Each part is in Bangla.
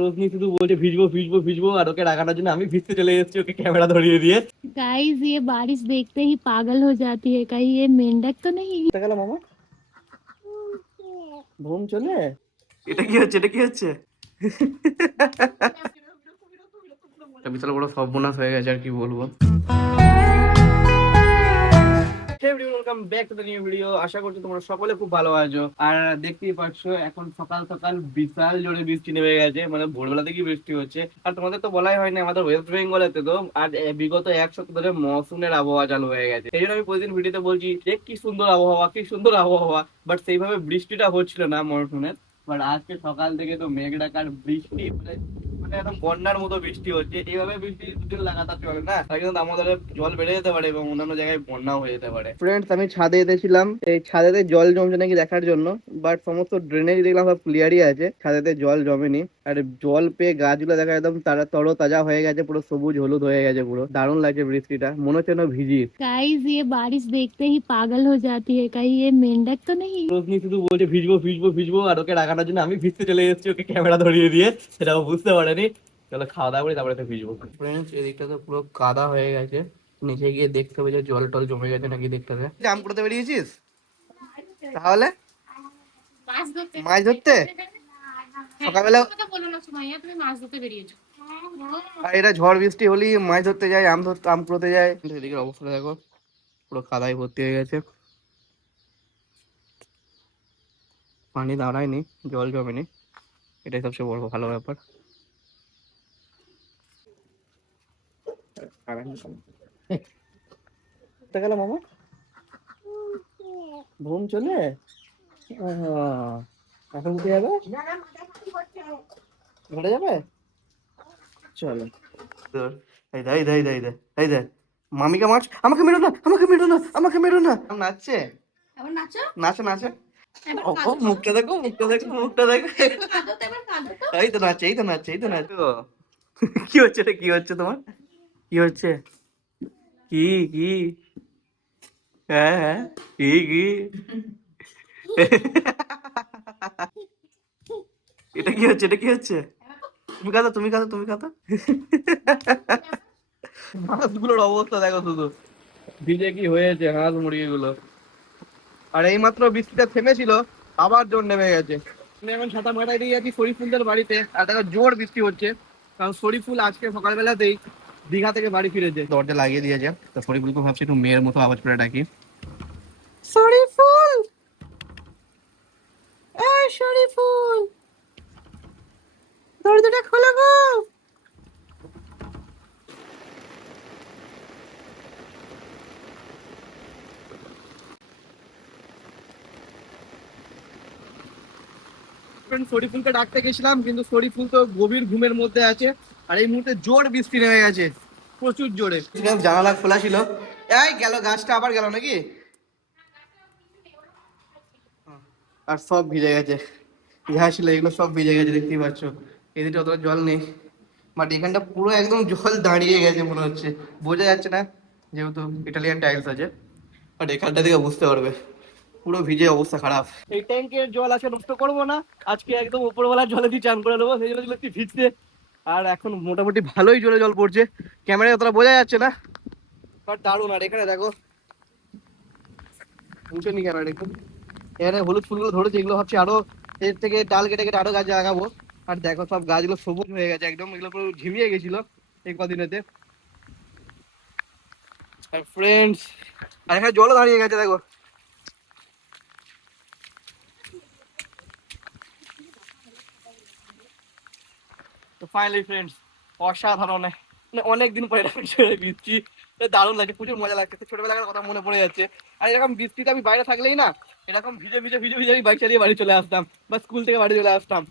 রোজনি শুধু বলছে ভিজবো ভিজবো ভিজবো, আর ওকে রাখানোর জন্য আমি ভিজতে চলে এসেছি ওকে ক্যামেরা ধরিয়ে দিয়ে। गाइस ये बारिश देखते ही पागल हो जाती है, कहीं ये मेंढक तो नहीं। গেল মামা ঘুম চলে। এটা কি হচ্ছে, এটা কি হচ্ছে? একটা বিশাল বড় সর্বনাশ হয়ে গেছে, আর কি বলবো। Welcome back to the new video. আশা করছি তোমরা সকলে খুব ভালো আছো। আর দেখতেই পাচ্ছ এখন সকাল সকাল বিশাল জোরে বৃষ্টি নেমে গেছে, মানে ভোরবেলা থেকেই বৃষ্টি হচ্ছে। আর তোমাদের তো বলাই হয়নি, আমাদের ওয়েস্ট বেঙ্গলেতে তো আর বিগত এক সপ্তাহ ধরে মৌসুমের আবহাওয়া চালু হয়ে গেছে। এই জন্য আমি প্রতিদিন ভিডিওতে বলছি যে কি সুন্দর আবহাওয়া, কি সুন্দর আবহাওয়া, বাট সেইভাবে বৃষ্টিটা হচ্ছিল না মৌসুমের। বাট আজকে সকাল থেকে তো মেঘ ডাকার বৃষ্টি, মানে মানে একদম বন্যার মতো বৃষ্টি হচ্ছে। এইভাবে বৃষ্টি দুদিন লাগাতার চলে না, তাই কিন্তু আমাদের জল বেড়ে যেতে পারে এবং অন্যান্য জায়গায় বন্যাও হয়ে যেতে পারে। ফ্রেন্ডস, আমি ছাদে এসেছিলাম এই ছাদেতে জল জমছে নাকি দেখার জন্য, বাট সমস্ত ড্রেনেজ দেখলাম সব ক্লিয়ারই আছে, ছাদেতে জল জমেনি। আর জল পেয়ে গাছগুলো দেখা একদম তারা তরতাজা হয়ে গেছে, পুরো সবুজ হলুদ হয়ে গেছে, পুরো দারুণ লাগছে বৃষ্টিটা, মনে হচ্ছে না ভিজি। गाइस ये बारिश देखते ही पागल हो जाती है, कहीं ये मेंढक तो नहीं। রোজনি শুধু বলছে ভিজবো ভিজবো ভিজবো, আর ওকে রাখানোর জন্য আমি ভিজতে চলে এসেছি ওকে ক্যামেরা ধরিয়ে দিয়ে, সেটা ও বুঝতে পারেনি। চলো খাওয়া দাওয়া করি, তারপরে তো ভিজবো। ফ্রেন্ডস, এদিকটা তো পুরো কাদা হয়ে গেছে, নিচে গিয়ে দেখতে হবে যে জল টল জমে গেছে নাকি, দেখতে হবে। জাম করতে বেরিয়েছিস তাহলে? মাছ ধরতে সকালবেলা? আর এটা ঝড় বৃষ্টি হলেই মাছ ধরতে যায়, আম ধরতে, আম কুড়োতে যায়। এদিকে অবস্থা দেখো, পুরো কাদায় ভর্তি হয়ে গেছে, পানি দাঁড়ায়নি, জল জমেনি, এটাই সবচেয়ে বড় ভালো ব্যাপার। গেল মামা ঘুম চলে। এখন উঠে যাবে, ঘরে যাবে, চলো। এই দে এই দে এই দে এই দে এই দে, মামিকে মারছ, আমাকে মেরো না, আমাকে মেরো না, আমাকে মেরো না। নাচছে, নাচো নাচো। ও মুখটা দেখো, মুখটা দেখো, মুখটা দেখো। এই তো নাচছে, এই তো নাচছে, এই তো নাচছে। কি হচ্ছে, এটা কি হচ্ছে তোমার, কি হচ্ছে? কি কি? হ্যাঁ হ্যাঁ, কি কি? এটা কি হচ্ছে, এটা কি হচ্ছে? তুমি কাঁদো, তুমি কাঁদো, তুমি কাঁদো। হাঁসগুলোর অবস্থা দেখো শুধু, ভিজে কি হয়েছে হাঁস মুরগি গুলো। আর এইমাত্র বৃষ্টিটা থেমেছিল, আবার জোর নেমে গেছে। আমি এখন ছাতা মাথায় দিয়ে যাচ্ছি শরীফুলদের বাড়িতে, আর দেখো জোর বৃষ্টি হচ্ছে, কারণ শরীফুল আজকে সকালবেলাতেই দীঘা থেকে বাড়ি ফিরেছে। দরজা লাগিয়ে দিয়েছে, তো শরীফুলকে ভাবছি একটু মেয়ের মতো আওয়াজ করে ডাকি, শরীফুল, এই শরীফুল, দরজাটা খোলো গো। শরীফুলকে ডাকতে গেছিলাম, কিন্তু শরীফুল তো গভীর ঘুমের মধ্যে আছে। আর এই মুহূর্তে জোর বৃষ্টি নেমে গেছে, প্রচুর জোরে। জানালা খোলা ছিল, এই গেল গাছটা, আবার গেল নাকি? আর সব ভিজে গেছে, যা ছিল এগুলো সব ভিজে গেছে, দেখতেই পাচ্ছ। এদিকে অতটা জল নেই, বাট এখানটা পুরো একদম জল দাঁড়িয়ে গেছে মনে হচ্ছে, বোঝা যাচ্ছে না যেহেতু ইটালিয়ান টাইলস আছে, বাট এখানটা থেকে বুঝতে পারবে পুরো ভিজে অবস্থা খারাপ। এই ট্যাঙ্কের জল আছে, নষ্ট করবো না, আজকে একদম উপরবেলার জলে দিয়ে চান করে নেবো, সেই জন্য একটু ভিজতে। আর এখন মোটামুটি ভালোই জোরে জল পড়ছে, ক্যামেরায় অতটা বোঝা যাচ্ছে না, বাট দারুণ। আর এখানে দেখো উঠেনি কেন দেখুন, এখানে হলুদ ফুলগুলো ধরেছে, এগুলো ভাবছি আরো এর থেকে ডাল কেটে কেটে আরো গাছ লাগাবো। আর দেখো সব গাছগুলো সবুজ হয়ে গেছে একদম, এগুলো পুরো ঝিমিয়ে গেছিল এই কদিনেতে। আর ফ্রেন্ডস, আর এখানে জলও দাঁড়িয়ে গেছে দেখো। তো ফাইনালি ফ্রেন্ডস, অসাধারণ, মানে অনেকদিন পরে এরকম ছেড়ে বৃষ্টি, দারুণ লাগছে, প্রচুর মজা লাগছে, ছোটবেলাকার কথা মনে পড়ে যাচ্ছে। আর এরকম বৃষ্টিতে আমি বাইরে থাকলেই না, এরকম ভিজে ভিজে ভিজে ভিজে আমি বাইক চালিয়ে বাড়ি চলে আসতাম, বা স্কুল থেকে বাড়ি চলে আসতাম।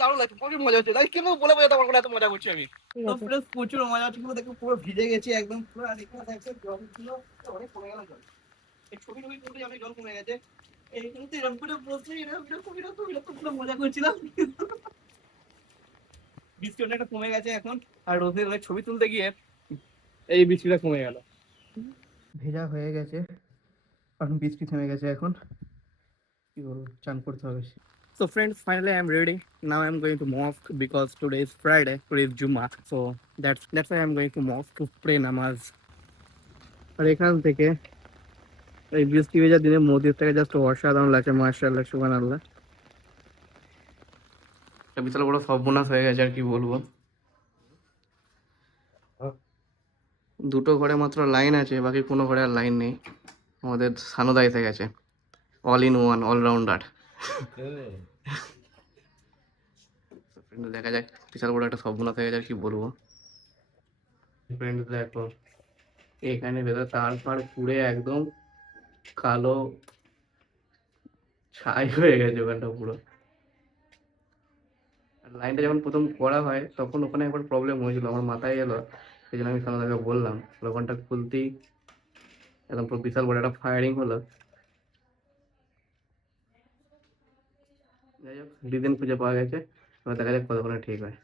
দারুণ লাগছে, প্রচুর মজা হচ্ছে, তাই কেন বলে বোঝাতে পারবো না এত মজা করছি আমি। তো ফ্রেন্ডস, প্রচুর মজা হচ্ছে, পুরো দেখো পুরো ভিজে গেছি একদম পুরো। আর এখানে দেখছো জল ছিল, অনেক কমে গেল জল, এই ছবি টবি তুলতে অনেক জল কমে গেছে। এইখানে তো এরকম করে বসে এরকম পুরো মজা করছিলাম। বৃষ্টি অনেকটা কমে গেছে এখন, আর রোদের অনেক ছবি তুলতে গিয়ে এই বৃষ্টিটা কমে গেল, ভেজা হয়ে গেছে, এখন বৃষ্টি থেমে গেছে। এখন কি বলবো, চান করতে হবে। So friends, finally I'm ready. Now I'm going to mosque because today is Friday, today is Juma. So that's why I'm going to mosque to pray namaz. আর এখান থেকে এই বৃষ্টি ভেজা দিনে মসজিদ থেকে জাস্ট অসাধারণ লাগছে, মাশাআল্লাহ সুবহানাল্লাহ। একটা বিশাল বড় সর্বনাশ হয়ে গেছে আর কি বলবো। দুটো ঘরে মাত্র লাইন আছে, বাকি কোনো ঘরে আর লাইন নেই। আমাদের সানুদা এসে গেছে, অল ইন ওয়ান, অলরাউন্ডার। দেখা যাক, বিশাল বড় একটা সর্বনাশ হয়ে গেছে আর কি বলবো। ফ্রেন্ড দেখো, এখানে ভেতরে তার ফার পুড়ে একদম কালো ছাই হয়ে গেছে ওখানটা পুরো। আর লাইনটা যখন প্রথম করা হয় তখন ওখানে একবার প্রবলেম হয়েছিল, আমার মাথায় এলো, সেই জন্য আমি সানুদাকে বললাম। ওখানটা খুলতেই একদম পুরো বিশাল বড় একটা ফায়ারিং হলো। যাই হোক, রিজন খুঁজে পাওয়া গেছে, এবার দেখা যাক কতক্ষণে ঠিক হয়।